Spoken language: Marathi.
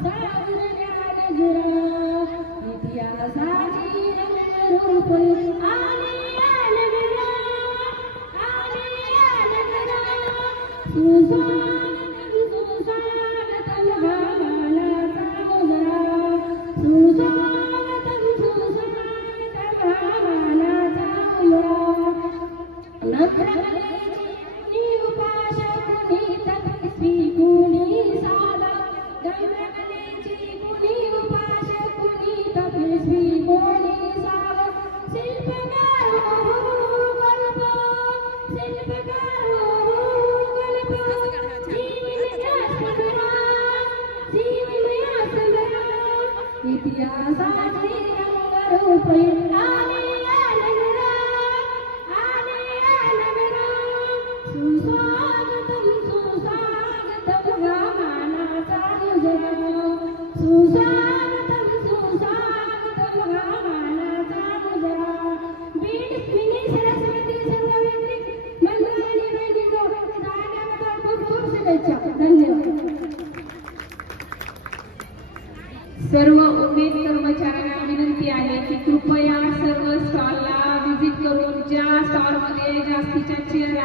सागर ज्ञान जुरा इतिहासाची रंगरूप आले नगरा सुस्वागतम भावनाचा मुजरा सुस्वागतम भावनाचा मुजरा नत्रकलेची उपासक कुणी तपस्वी कुणी साधा नत्रकलेची कुणी उपासक कुणी तपस्वी कुणी साधा शिल्पकार हो कल्प शिल्पकार हो कल्प जीवन या संग्राम इतिहासाचे रंगरूप आले नगरा सुस्वागतम भावनाचा मुजरा सुस्वागतम भावनाचा मुजरा बीड मिनी सरस्वती संगमेत्री मंगळाने वैदिको गाण्याबद्दल खूप खूप शुभेच्छा. धन्यवाद. सर्व उमेद कर्मचाऱ्यांना विनंती आहे की कृपया सर्व स्टॉलला व्हिजिट करून ज्या स्टॉलमध्ये जास्तीच्या चेअर